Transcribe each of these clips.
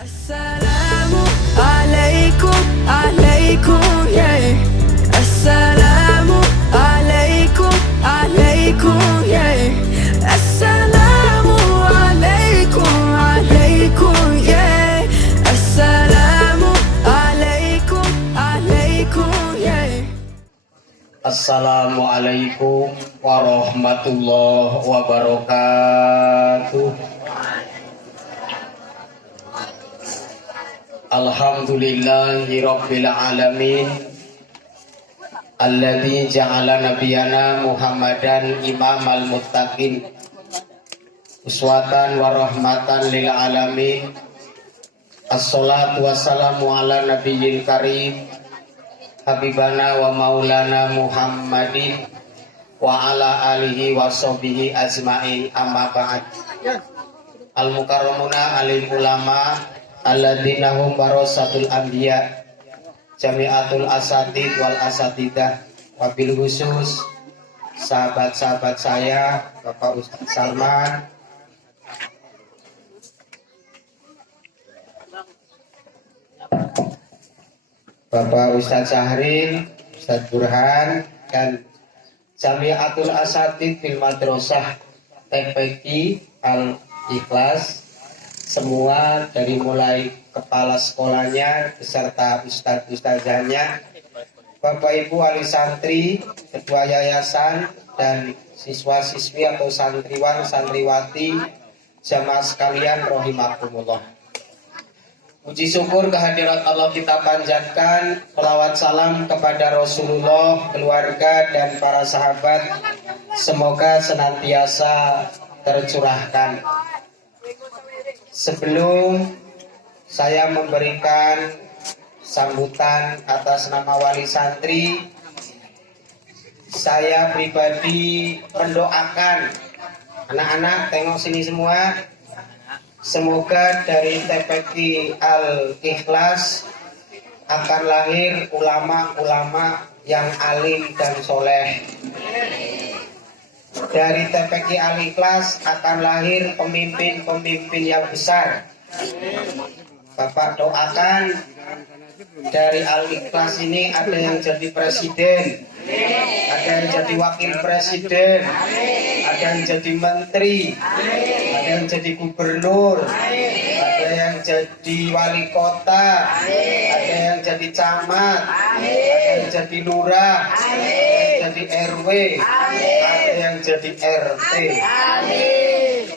Assalamu alaikum, alaikum, yeah. Assalamu alaikum, alaikum, yeah. Assalamu alaikum, alaikum, yeah. Assalamu alaikum, alaikum, yeah. Assalamualaikum warahmatullahi wabarakatuh. Alhamdulillahi rabbil alamin alladzi ja'ala nabiyana Muhammadan imamal muttaqin uswatan wa rahmatan lil alamin. Assalatu wassalamu ala nabiyil karim habibana wa maulana Muhammadin wa ala alihi wa sahbihi ajmain, amma ba'd. Al mukarramuna alim ulama alladzina hum warasatul anbiya jami'atul asatid wal asatidah, wabil khusus sahabat-sahabat saya Bapak Ustaz Salman, Bapak Ustaz Syahril, Ustaz Burhan, dan Jami'atul Asatid fil Madrasah TPQ Al-Ikhlas, semua dari mulai kepala sekolahnya beserta ustadz-ustazahnya, Bapak Ibu wali santri, ketua yayasan, dan siswa-siswi atau santriwan santriwati jamaah sekalian rahimakumullah. Puji syukur kehadirat Allah kita panjatkan, selawat salam kepada Rasulullah, keluarga, dan para sahabat, semoga senantiasa tercurahkan. Sebelum saya memberikan sambutan atas nama wali santri, saya pribadi mendoakan anak-anak, tengok sini semua, semoga dari TPQ Al-Ikhlas akan lahir ulama-ulama yang alim dan soleh. Dari TPQ Al-Ikhlas akan lahir pemimpin-pemimpin yang besar. Bapak doakan dari Al-Ikhlas ini ada yang jadi presiden, ada yang jadi wakil presiden, ada yang jadi menteri, ada yang jadi gubernur, ada yang jadi wali kota, ada yang jadi camat, ada yang jadi lurah, ada yang jadi RW, ada yang jadi RT.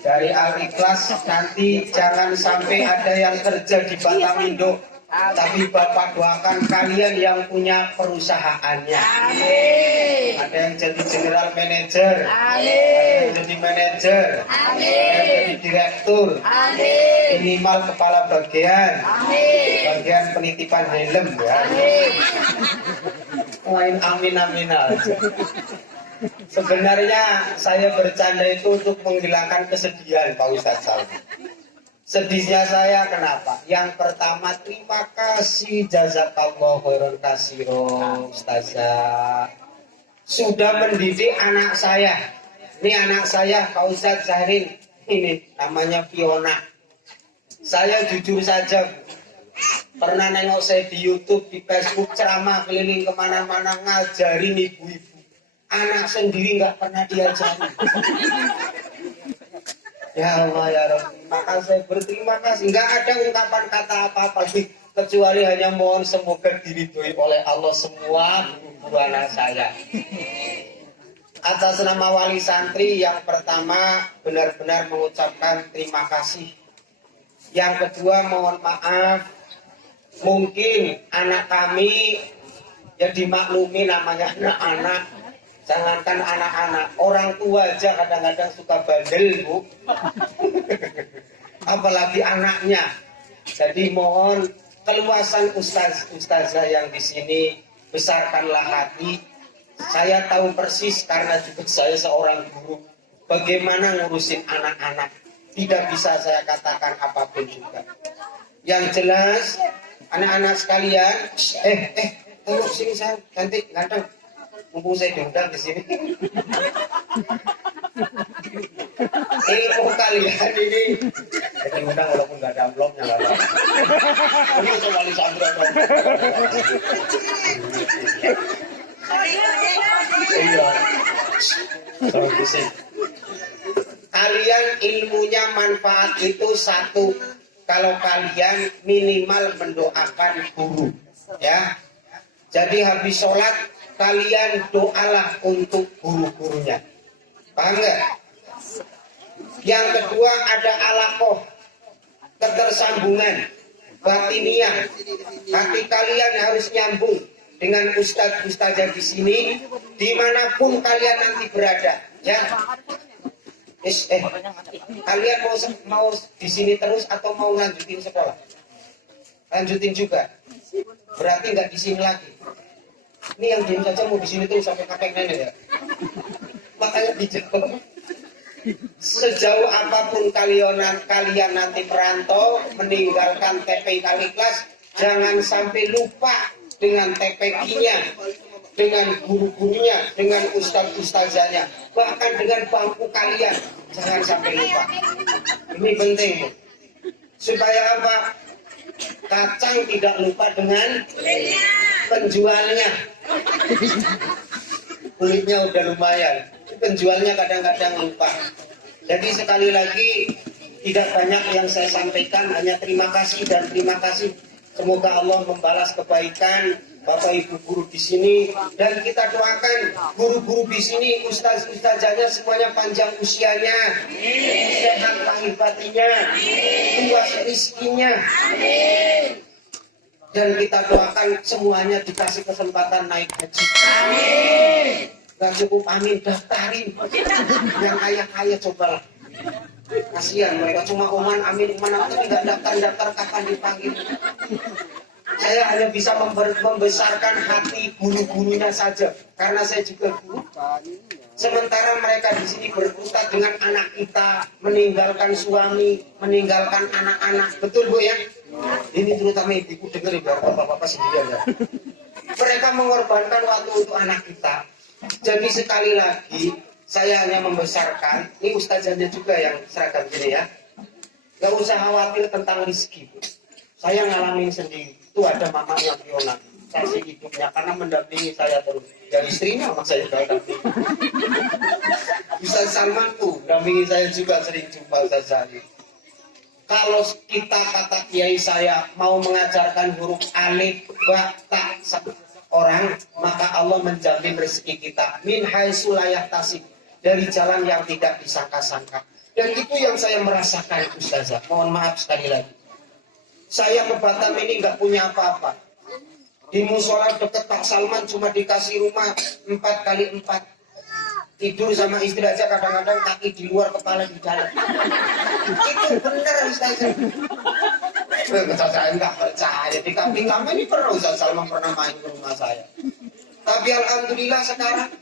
Dari Al-Ikhlas nanti jangan sampai ada yang kerja di Batamindo, tapi Bapak doakan kalian yang punya perusahaannya. Ada yang jadi general manager, ada yang jadi manajer, ada yang jadi direktur, minimal kepala bagian, bagian penitipan helm ya. Lain amin aja. Sebenarnya saya bercanda itu untuk menghilangkan kesedihan Pak Ustadz Salman. Sedihnya saya kenapa? Yang pertama, terima kasih jazakallahu khairan katsiran Ustazah sudah mendidik anak saya. Ini anak saya Pak Ustadz Syahril, ini namanya Fiona. Saya jujur saja pernah nengok saya di YouTube, di Facebook, ceramah keliling kemana-mana ngajarin ibu-ibu. Anak sendiri nggak pernah diajari. Ya Allah ya Rabbi, maka saya berterima kasih. Nggak ada ungkapan kata apa-apa kecuali hanya mohon semoga diridhoi oleh Allah semua guru anak saya. Atas nama wali santri, yang pertama benar-benar mengucapkan terima kasih. Yang kedua mohon maaf, mungkin anak kami ya dimaklumi namanya anak-anak. Jangankan anak-anak, orang tua aja kadang-kadang suka bandel, Bu. Apalagi anaknya. Jadi mohon keluasan ustazah yang di sini, besarkanlah hati. Saya tahu persis karena juga saya seorang guru, bagaimana ngurusin anak-anak. Tidak bisa saya katakan apapun juga. Yang jelas, anak-anak sekalian, tengok sini saya cantik, ganteng. Mumpung saya diundang di sini. ilmu kalian ini jadi undang walaupun nggak ada amplopnya lah. Ini coba di sandra dong. Iya. Kalian ilmunya manfaat itu satu, kalau kalian minimal mendoakan guru, ya. Jadi habis sholat kalian doalah untuk guru-gurunya, paham nggak? Yang kedua ada alaqoh, ketersambungan batiniah. Hati kalian harus nyambung dengan ustadz-ustadzah di sini, dimanapun kalian nanti berada, ya. Kalian mau di sini terus atau mau lanjutin sekolah? Lanjutin juga. Berarti nggak di sini lagi. Ini yang diam saja mau di sini tuh sampai kakek nenek ya. Makanya dijawab. Sejauh apapun kalian nanti merantau, meninggalkan TPI Al-Ikhlas, jangan sampai lupa dengan TPI-nya, dengan guru-gurunya, dengan ustadz-ustazahnya, bahkan dengan bangku kalian, jangan sampai lupa. Ini penting, supaya apa? Kacang tidak lupa dengan penjualnya. Kulitnya udah lumayan, penjualnya kadang-kadang lupa. Jadi sekali lagi, tidak banyak yang saya sampaikan, hanya terima kasih dan terima kasih. Semoga Allah membalas kebaikan Bapak Ibu guru di sini, dan kita doakan guru-guru di sini, ustaz-ustazahnya semuanya panjang usianya, sehat lahir batinnya, luas rezekinya, dan kita doakan semuanya dikasih kesempatan naik haji. Gak cukup amin, daftarin yang kaya-kaya, cobalah. Kasihan mereka cuma oman amin tapi nggak daftar kapan dipanggil. Saya hanya bisa membesarkan hati guru-gurunya saja, karena saya juga guru. Sementara mereka di sini berkutat dengan anak kita, meninggalkan suami, meninggalkan anak-anak. Betul Bu ya? Ini terutama ibu dengar ya, bapak-bapak sendirian ya. Mereka mengorbankan waktu untuk anak kita. Jadi sekali lagi saya hanya membesarkan. Ini ustazahnya juga yang seragam gini ya. Gak usah khawatir tentang rezeki. Saya ngalamin sendiri. Itu ada mamanya Fiona, saksi hidupnya, karena mendampingi saya terus. Ya istrinya sama saya juga dampingi. Ustaz Salman tuh dampingi saya juga, sering jumpa Ustaz Salih. Kalau kita kata kiai saya mau mengajarkan huruf alif, ba, ta orang, maka Allah menjamin rezeki kita min haitsu la yahtasib, dari jalan yang tidak disangka-sangka. Dan itu yang saya merasakan Ustazah. Mohon maaf sekali lagi. Saya ke Batam ini nggak punya apa-apa. Di musola dekat Pak Salman cuma dikasih rumah 4x4. Tidur sama istri aja kadang-kadang kaki di luar, kepala di dalam. Itu benar Ustazah. Saya nggak percaya. Di kampung kami ini pernah Ustaz Salman pernah main ke rumah saya. Tapi alhamdulillah sekarang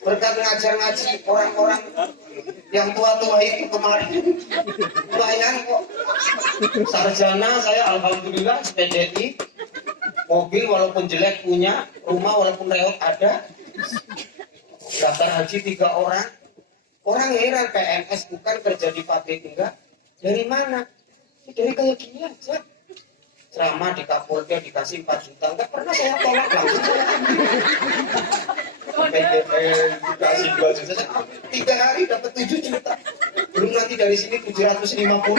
berkat ngajar-ngaji orang-orang yang tua-tua itu kemarin lumayan kok. Sarjana saya alhamdulillah, PDI, mobil walaupun jelek punya, rumah walaupun reot ada, daftar haji 3 orang. Orang heran, PNS bukan, kerja di pabrik enggak. Dari mana? Dari kayak gini aja. Ceramah di Kapolda dikasih 4 juta, enggak pernah saya tolak, langsung saya dikasih 2 juta, 3 hari dapat 7 juta. Belum nanti dari sini 750.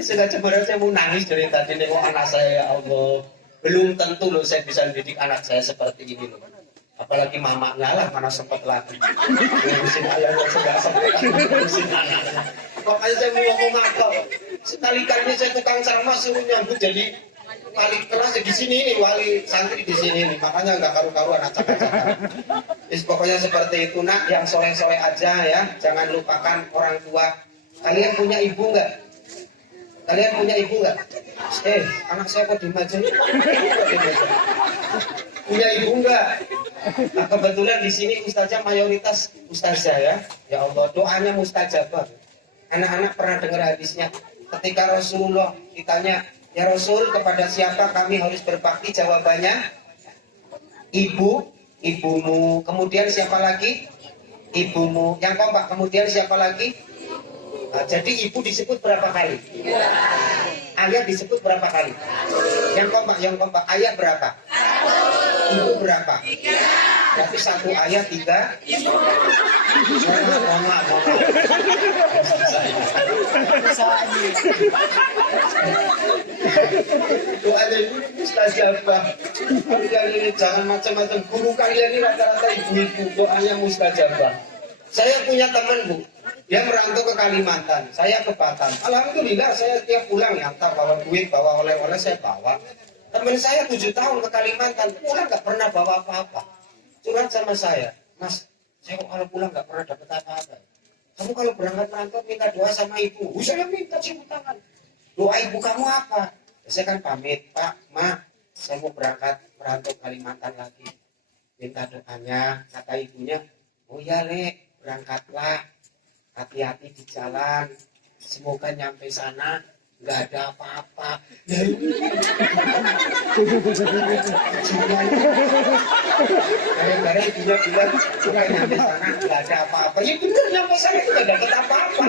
Sudah cemberut, saya mau nangis dari tadi nengok anak saya, ya Allah. Belum tentu loh saya bisa mendidik anak saya seperti ini loh. Apalagi mamanya lah, mana sempat lagi ngurusin ayahnya, sudah sempat ngurusin anaknya. Makanya saya mau ngomong apa, sekali-kali saya tukang ceramah suruh nyambut jadi wali kelas di sini nih, wali santri di sini nih. Makanya nggak karu-karuan acak-acakan. Pokoknya seperti itu nak, yang soleh-soleh aja ya, jangan lupakan orang tua. Kalian punya ibu nggak? Kalian punya ibu nggak? Anak saya kok diem aja? Punya ibu nggak? Nah, kebetulan di sini ustazah mayoritas ustazah ya. Ya Allah, doanya mustajabah. Anak-anak pernah dengar hadisnya, ketika Rasulullah ditanya, ya Rasul, kepada siapa kami harus berbakti? Jawabannya, ibu, ibumu. Kemudian siapa lagi? Ibumu. Yang kompak. Kemudian siapa lagi? Nah, jadi ibu disebut berapa kali? Ayah disebut berapa kali? Yang kompak. Ayah berapa? Ibu berapa? Berarti satu ayah 3. Doanya ibu mustajabah. Kalian ini jangan macam-macam. Guru kalian ini rata-rata ibu-ibu. Doanya mustajabah. Saya punya teman, Bu. Dia merantau ke Kalimantan. Saya ke Batam. Alhamdulillah saya tiap pulang ya, entah bawa duit, bawa oleh-oleh saya bawa. Teman saya 7 tahun ke Kalimantan, pulang nggak pernah bawa apa-apa. Curhat sama saya, Mas, saya kok kalau pulang nggak pernah dapat apa-apa. Kamu kalau berangkat merantau minta doa sama ibu. Saya minta cium tangan. Doa ibu kamu apa? Saya kan pamit, Pak, Ma, saya mau berangkat merantau Kalimantan lagi. Minta doanya, kata ibunya, oh ya Le, berangkatlah. Hati-hati di jalan. Semoga nyampe sana nggak ada apa-apa. Gara-gara ibunya bilang semoga nyampe sana nggak ada apa-apa. Ya bener, nyampe sana itu nggak dapat apa-apa.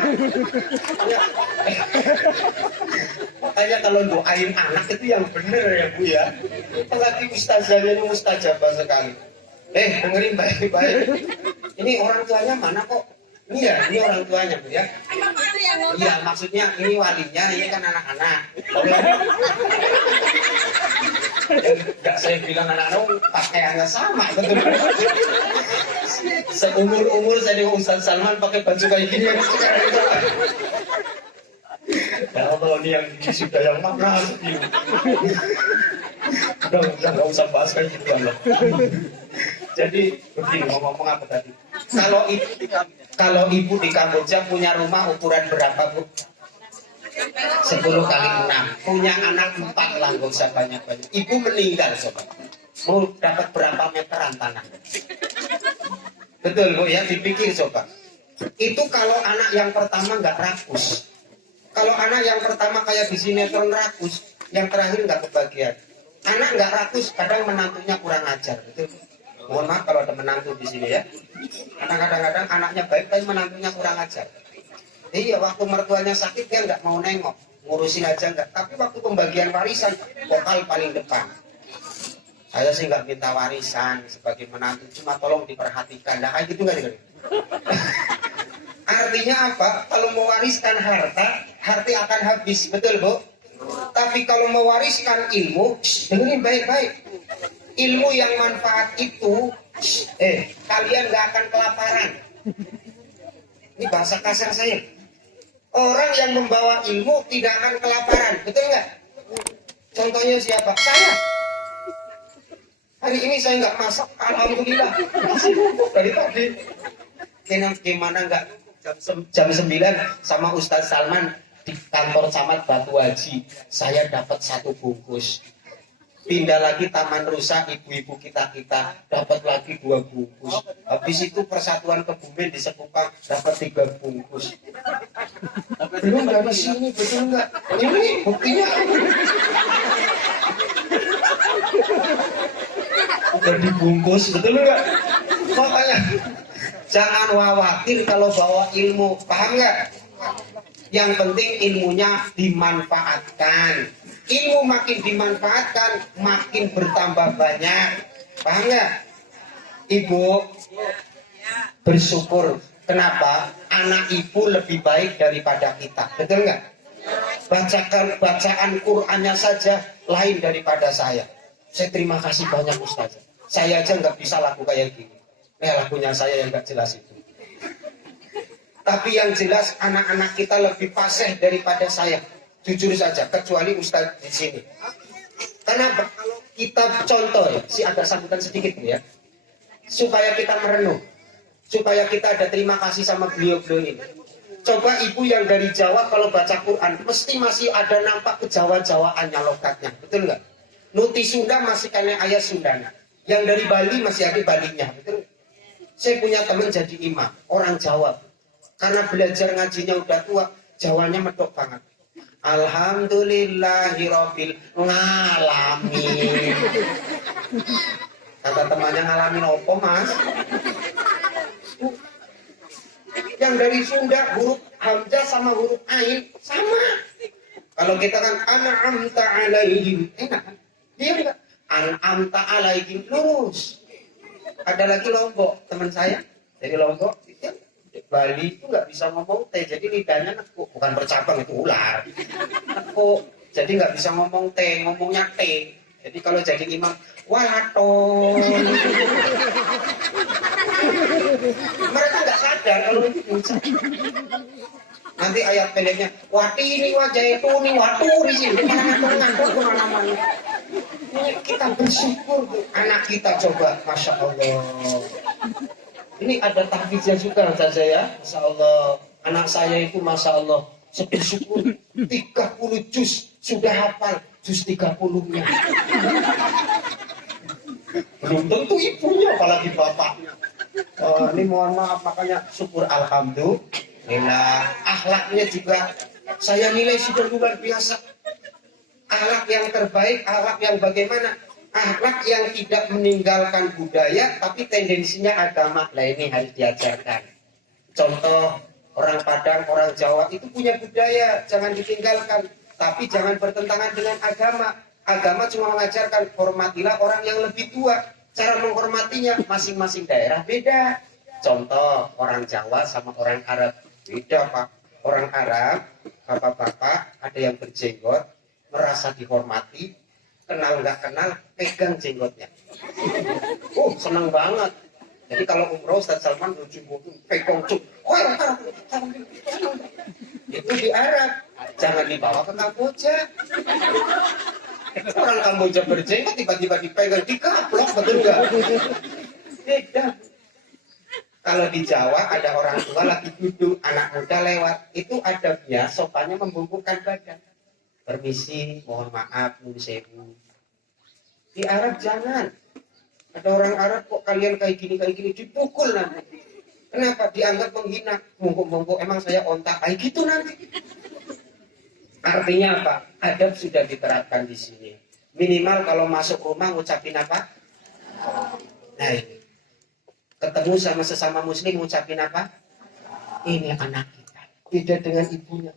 Makanya kalau doain anak itu yang bener ya Bu ya. Apalagi ustazahnya ini mustajabah sekali. Dengerin baik-baik. Ini orang tuanya mana kok? Iya, ini orang tuanya Bu ya. Iya, maksudnya ini walinya, ini kan anak-anak. Enggak, saya bilang anak-anak pakaiannya sama, betul. Seumur-umur saya dengan Ustaz Salman pakai baju kayak gini yang sekarang itu. Ya Allah, ini yang sudah yang mana sih? Udah nggak usah bahas kayak gitu lah. Jadi begini, ngomong apa tadi? Kalau ibu di Kamboja punya rumah ukuran berapa Bu? 10 kali 6. Punya anak 4 lah, nggak usah banyak-banyak. Ibu meninggal sobat. Mau dapat berapa meteran tanah? Betul Bu ya, dipikir sobat. Itu kalau anak yang pertama nggak rakus. Kalau anak yang pertama kayak di sinetron rakus, yang terakhir nggak kebagian. Anak nggak rakus, kadang menantunya kurang ajar. Betul. Mohon maaf kalau ada menantu di sini ya. Karena kadang-kadang anaknya baik tapi menantunya kurang ajar. Iya, waktu mertuanya sakit dia nggak mau nengok, ngurusin aja nggak. Tapi waktu pembagian warisan, vokal paling depan. Saya sih nggak minta warisan sebagai menantu, cuma tolong diperhatikan. Nah kayak gitu nggak gitu. Artinya apa? Kalau mewariskan harta akan habis, betul Bu? Tapi kalau mewariskan ilmu, dengerin baik-baik. Ilmu yang manfaat itu, kalian gak akan kelaparan. Ini bahasa kasar saya. Orang yang membawa ilmu tidak akan kelaparan, betul nggak? Contohnya siapa? Saya. Hari ini saya nggak masak, alhamdulillah. Masih bubuk dari tadi. Gimana nggak jam 9 sama Ustaz Salman di kantor camat Batu Haji, saya dapat 1 bungkus. Pindah lagi Taman Rusa, ibu-ibu kita dapat lagi 2 bungkus. Habis itu Persatuan Kebumen di Sekupang dapat 3 bungkus. Belum dari sini, betul nggak? Ini buktinya. Udah dibungkus, betul nggak? Makanya jangan khawatir kalau bawa ilmu, paham nggak? Yang penting ilmunya dimanfaatkan. Ilmu makin dimanfaatkan, makin bertambah banyak. Paham nggak? Ibu bersyukur. Kenapa? Anak ibu lebih baik daripada kita. Betul nggak? Bacaan Qur'annya saja lain daripada saya. Saya terima kasih banyak Ustaz. Saya aja nggak bisa lagu kayak gini. Lagunya saya yang nggak jelas itu. Tapi yang jelas anak-anak kita lebih fasih daripada saya. Jujur saja, kecuali Ustaz di sini. Karena kalau kita contoh ya, ada sambutan sedikit ya, supaya kita merenung, supaya kita ada terima kasih sama beliau-beliau ini. Coba ibu yang dari Jawa kalau baca Quran, mesti masih ada nampak kejawa-jawaannya logatnya, betul nggak? Nuti Sunda masih kena ayat Sundana. Yang dari Bali masih ada Balinya, betul? Saya punya teman jadi imam, orang Jawa. Karena belajar ngajinya udah tua, Jawanya medok banget. Alhamdulillahirabbil ngalamin. Kata temannya ngalamin opo mas? Yang dari Sunda huruf hamzah sama huruf ain sama. Kalau kita kan an'amta alaihim, enak kan? Dia enggak. An'amta alaihim lurus. Ada lagi Lombok, teman saya dari Lombok, dia Bali itu nggak bisa ngomong T, jadi lidahnya nekuk, bukan bercabang itu ular, nekuk, jadi nggak bisa ngomong T, ngomongnya T. Jadi kalau jadi imam, walaton. Mereka nggak sadar kalau itu bisa. Nanti ayat pendeknya, wati ini wajah itu nih watu di sini, mana ngatur kemana-mana. Kita bersyukur anak kita coba, masya Allah. Ini ada tahfiznya juga saja ya, masya Allah. Anak saya itu masya Allah bersyukur 30 juz sudah hafal juz 30-nya. Belum tentu ibunya, apalagi bapaknya. Ini mohon maaf, makanya syukur alhamdulillah. Akhlaknya juga saya nilai sudah luar biasa. Akhlak yang terbaik, akhlak yang bagaimana? Akhlak yang tidak meninggalkan budaya, tapi tendensinya agama. Nah ini harus diajarkan. Contoh, orang Padang, orang Jawa itu punya budaya, jangan ditinggalkan. Tapi jangan bertentangan dengan agama. Agama cuma mengajarkan, hormatilah orang yang lebih tua. Cara menghormatinya, masing-masing daerah beda. Contoh, orang Jawa sama orang Arab. Beda Pak. Orang Arab, bapak-bapak, ada yang berjenggot, merasa dihormati, kenal nggak kenal, pegang jenggotnya. Senang banget. Jadi kalau umroh Ustaz Salman pegang cuk, itu di Arab, jangan dibawa ke Kamboja. Orang Kamboja berjenggot tiba-tiba dipegang, dikaplok, betul nggak? Beda. Kalau di Jawa ada orang tua lagi duduk, anak muda lewat, itu adabnya sopannya membungkukkan badan. Permisi, mohon maaf, nun sewu. Di Arab jangan. Ada orang Arab kok kalian kayak gini, dipukul nanti. Kenapa? Dianggap menghina. Monggo-monggo emang saya ontak kayak gitu nanti. Artinya apa? Adab sudah diterapkan di sini. Minimal kalau masuk rumah ngucapin apa? Nah ini. Ketemu sama sesama muslim ngucapin apa? Ini anak kita. Beda dengan ibunya.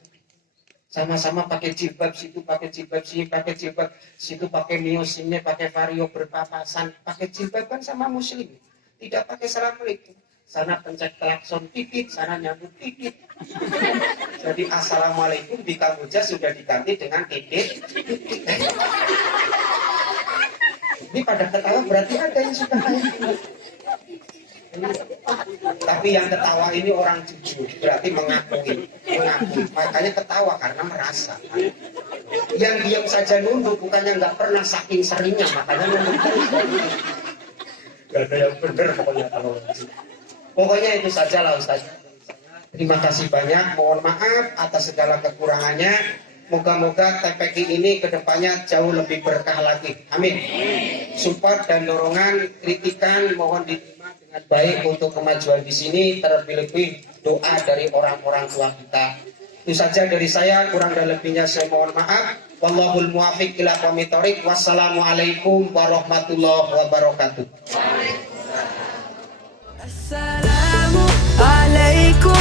Sama-sama pakai jilbab, situ pakai jilbab, sini pakai jilbab, situ pakai mios, sini pakai vario berpapasan, pakai jilbab kan sama muslim. Tidak pakai assalamualaikum. Sana pencet klakson titit, sana nyambut titit. Jadi assalamualaikum di Kamboja sudah diganti dengan titit. Ini pada ketawa berarti ada yang sudah kayak gitu. Tapi yang ketawa ini orang jujur, berarti mengakui. Makanya ketawa karena merasa. Yang diam saja nunduk, bukannya nggak pernah saking seringnya, makanya nunduk. Gak ada yang benar pokoknya kalau pokoknya itu saja lah Ustaz. Terima kasih banyak, mohon maaf atas segala kekurangannya. Moga-moga TPQ ini kedepannya jauh lebih berkah lagi. Amin. Support dan dorongan, kritikan mohon diterima dengan baik untuk kemajuan di sini. Terlebih-lebih doa dari orang-orang tua kita. Itu saja dari saya, kurang dan lebihnya saya mohon maaf. Wallahul muwaffiq ila aqwamit thoriq. Wassalamualaikum warahmatullahi wabarakatuh. Assalamu alaikum.